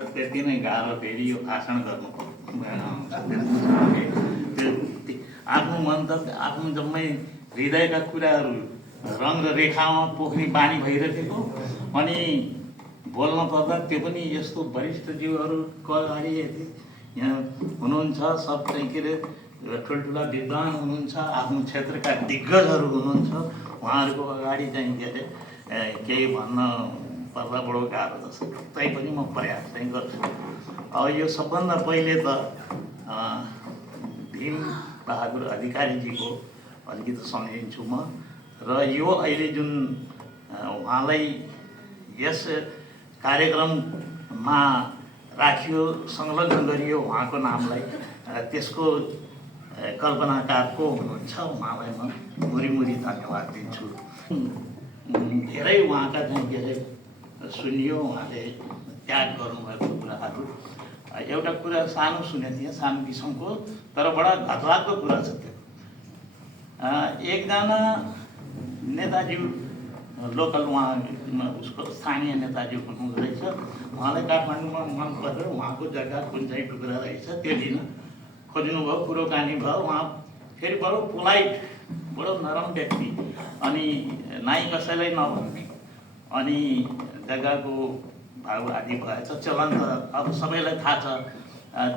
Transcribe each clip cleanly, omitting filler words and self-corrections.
त्यति नै गाह्रो फेरि यो भाषण गर्नु आफ्नो मन त आफ्नो जम्मै हृदयका कुराहरू रङ र रेखामा पोख्ने बानी भइरहेको अनि बोल्न पर्दा त्यो पनि यस्तो वरिष्ठ जीवहरूको अगाडि यहाँ हुनुहुन्छ सब चाहिँ के अरे ठुल्ठुला विद्वान हुनुहुन्छ आफ्नो क्षेत्रका दिग्गजहरू हुनुहुन्छ उहाँहरूको अगाडि चाहिँ के अरे केही भन्न पर्दा बडो गाह्रो जस्तो तैपनि म प्रयास चाहिँ गर्छु। अब यो सबभन्दा पहिले त भीम बहादुर अधिकारीजीको अलिकति सम्झिन्छु म र यो अहिले जुन उहाँलाई यस कार्यक्रममा राखियो संलग्न गरियो उहाँको नामलाई त्यसको कल्पनाकार को हुनुहुन्छ उहाँलाई म मुरी धन्यवाद दिन्छु। धेरै उहाँका चाहिँ के अरे सुनियो उहाँले त्याग गर्नुभएको कुराहरू। एउटा कुरा सानो सुनेको थिएँ सानो किसिमको तर बडा घातलाग्दो कुरा छ त्यो। एकजना नेताजी लोकल उहाँ उसको स्थानीय नेताजी हुनुहुँदो रहेछ उहाँलाई काठमाडौँमा मन परेर उहाँको जग्गा कुन चाहिँ टुक्रा रहेछ त्यो दिन खोज्नुभयो कुरोकानी भयो। उहाँ फेरि बडो पोलाइट बडो नरम व्यक्ति अनि नाइ कसैलाई नभन्ने अनि जग्गाको भाउ आदि भएछ चलन त अब सबैलाई थाहा छ।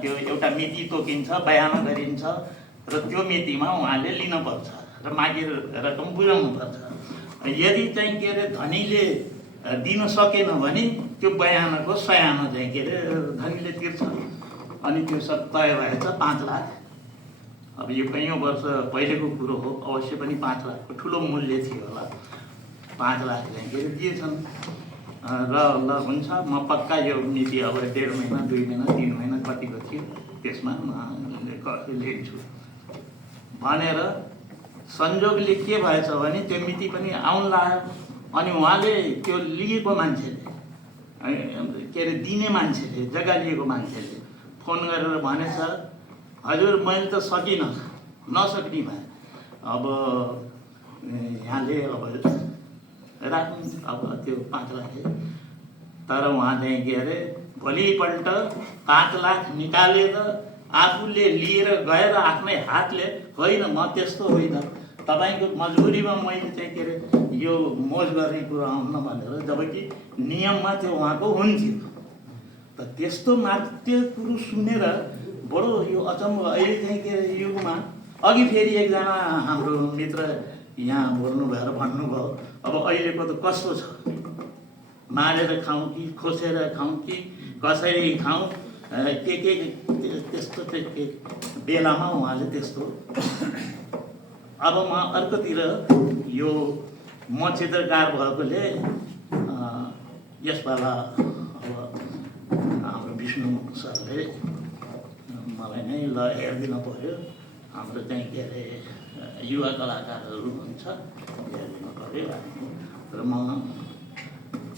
त्यो एउटा मिति तोकिन्छ बयान गरिन्छ र त्यो मितिमा उहाँले लिनुपर्छ र मागेर रकम बुझाउनुपर्छ। यदि चाहिँ के अरे धनीले दिन सकेन भने त्यो बयानको सयानो चाहिँ के अरे धनीले तिर्छ अनि त्यो सब तय भएछ 5 लाख। अब यो कैयौँ वर्ष पहिलेको कुरो हो अवश्य पनि 5 लाखको ठुलो मूल्य थियो होला। 5 लाख चाहिँ के अरे दिएछन् र ल हुन्छ म पक्का यो मिति अब 1.5 महिना 2 महिना 3 महिना कतिको थियो त्यसमा लिन्छु भनेर संयोगले के भएछ भने त्यो मिति पनि आउन लाग्यो अनि उहाँले त्यो लिएको मान्छेले के अरे दिने मान्छेले जग्गा लिएको मान्छेले फोन गरेर भनेछ हजुर मैले त सकिनँ नसक्ने भए अब यहाँले अब राख्नु अब त्यो 5 लाख। तर उहाँ चाहिँ के अरे भोलिपल्ट 5 लाख निकालेर आफूले लिएर गएर आफ्नै हातले होइन म त्यस्तो होइन तपाईँको मजबुरीमा मैले चाहिँ के अरे यो मोज गर्ने कुरो आउन भनेर जबकि नियममा त्यो उहाँको हुन्थ्यो त त्यस्तो त्यो कुरो सुनेर बडो यो अचम्म। अहिले चाहिँ के अरे युगमा अघि फेरि एकजना हाम्रो मित्र यहाँ बोल्नु भएर भन्नुभयो अब अहिलेको त कस्तो छ मारेर खाउँ कि खोसेर खाउँ कि कसरी खाउँ के त्यस्तो बेलामा उहाँले त्यस्तो। अब म अर्कोतिर यो म चित्रकार भएकोले यसपाला अब हाम्रो विष्णु सरले मलाई नै ल हेरिदिनु पर्यो हाम्रो चाहिँ के अरे युवा कलाकारहरू हुन्छ हेरिदिनु पर्यो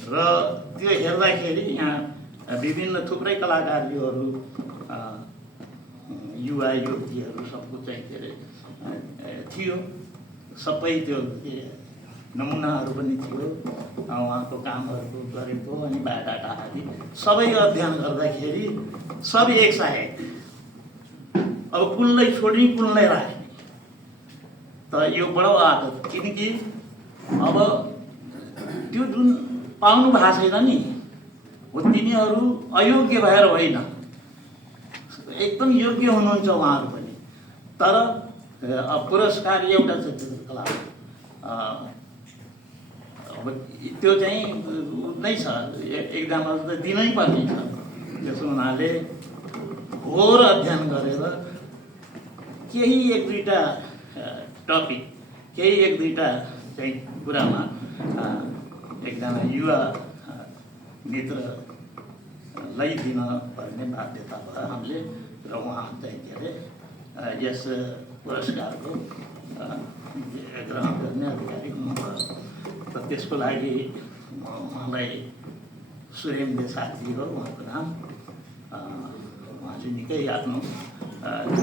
र त्यो हेर्दाखेरि यहाँ विभिन्न थुप्रै कलाकारहरू युवा युवतीहरू सबको चाहिँ के अरे थियो सबै त्यो नमुनाहरू पनि थियो उहाँको कामहरू गरेको अनि बायोडाटा आदि सबै अध्ययन गर्दाखेरि सब एक सहायक। अब कुनलाई छोड्ने कुनलाई राख्ने त यो बडो आदत किनकि अब त्यो जुन पाउनु भएको छैन नि हो तिनीहरू अयोग्य भएर होइन एकदम योग्य हुनुहुन्छ उहाँहरू पनि। तर पुरस्कार एउटा छ चित्रकला अब त्यो चाहिँ नै छ एकदम दिनै पर्ने छ। त्यसो हुनाले घोर अध्ययन गरेर केही 1-2टा टपिक केही 1-2टा चाहिँ कुरामा एकजना युवा मित्रलाई दिन पर्ने बाध्यता भयो हामीले र उहाँ चाहिँ के अरे यस पुरस्कारको ग्रहण गर्ने अधिकारी हुनुभयो। त त्यसको लागि उहाँलाई सुरेन्द्र साथी हो उहाँको नाम। उहाँ चाहिँ निकै आफ्नो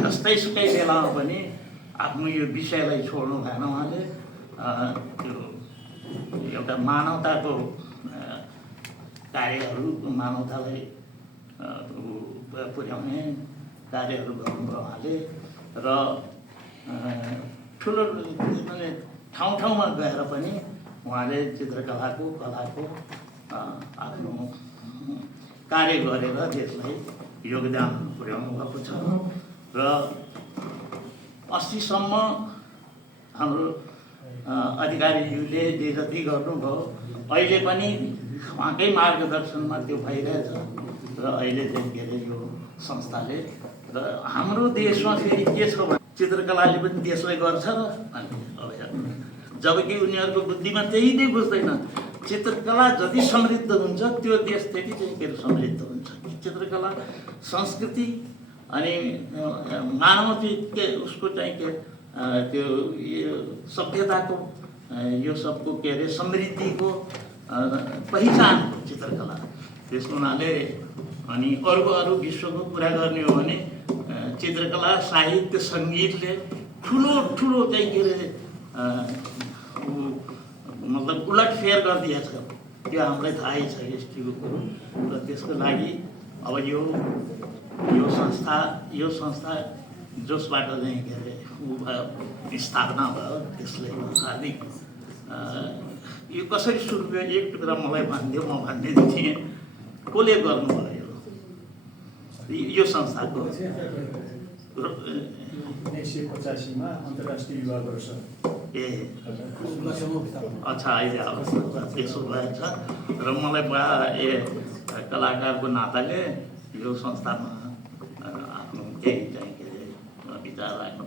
जस्तै सुकै बेलामा पनि आफ्नो यो विषयलाई छोड्नु भएन उहाँले। त्यो एउटा मानवताको कार्यहरू मानवतालाई पुर्याउने कार्यहरू गर्नुभयो उहाँले र ठुलो माने ठाउँ ठाउँमा गएर पनि उहाँले चित्रकलाको कलाको आफ्नो कार्य गरेर देशलाई योगदान पुर्याउनु भएको छ र 80सम्म हाम्रो अधिकारीहरूले जे जति गर्नुभयो अहिले पनि उहाँकै मार्गदर्शनमा त्यो भइरहेछ र अहिले चाहिँ के अरे यो संस्थाले र हाम्रो देशमा फेरि के छ भने चित्रकलाले पनि देशलाई गर्छ र जबकि उनीहरूको बुद्धिमा त्यही नै बुझ्दैन चित्रकला जति समृद्ध हुन्छ त्यो देश त्यति चाहिँ के अरे समृद्ध हुन्छ चित्रकला संस्कृति अनि मानव के उसको चाहिँ के त्यो सभ्यताको यो सबको के अरे समृद्धिको पहिचान चित्रकला त्यस हुनाले अनि अरू विश्वको कुरा गर्ने हो भने चित्रकला साहित्य सङ्गीतले ठुलो चाहिँ के अरे मतलब उलटफेर गरिदिएछ त्यो हामीलाई थाहै छ हिस्ट्रीको कुरो र त्यसको लागि अब यो संस्था जसबाट चाहिँ के अरे स्थापना भयो त्यसले हार्दिक यो कसरी सुरु भयो एक टुक्रा मलाई भन्थ्यो म भन्दै थिएँ कसले गर्नुभयो यो संस्थाको 1985मा अन्तर्राष्ट्रिय युवा वर्ष अच्छा अहिले त्यसो भएछ र मलाई कलाकारको नाताले यो संस्थामा आफ्नो केही चाहिँ के अरे विचार राख्नु